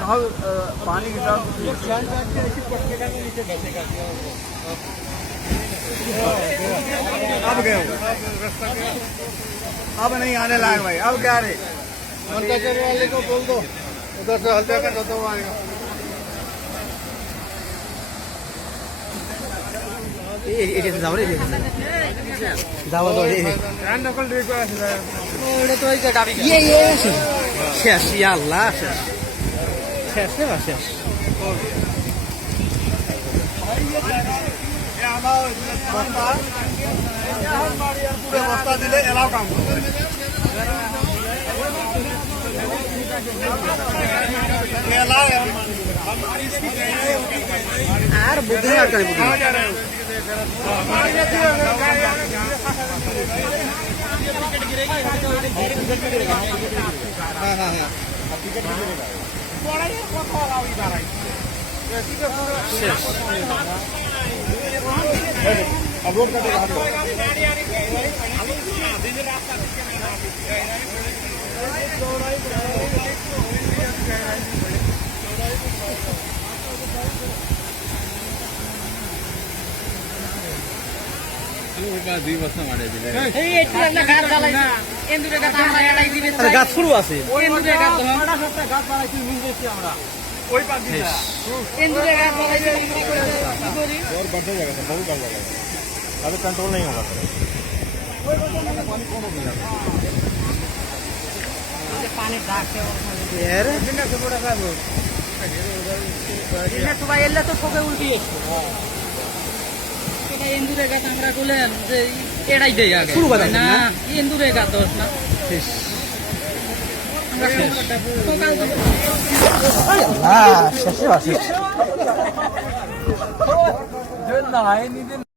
बताओ पानी के साथ अब गए अब नहीं आने लायक भाई अब क्या रे मंदाचल वाले को बोल दो उधर से हल्दिया का तो आएगा যাওয়া তো শেষ আল্লাহ শেষ শেষ রে শেষ বস্তা দিলে এলাও কাম আর বুদ্ধি আর করে বুদ্ধি अपलोड कर देगा গাছ শুরু আছে ওই পাখি और बढ़ते जाएगा सर बहुत बढ़ जाएगा अभी कंट्रोल नहीं होगा सर पानी सुबह एले तो ठोके उल्टी এন্দুরে গাছ আমরা বলেন যে এড়াই দেই আগে শুরু করে না এন্দুরে গাছ দোষ না আল্লাহ শেষ শেষ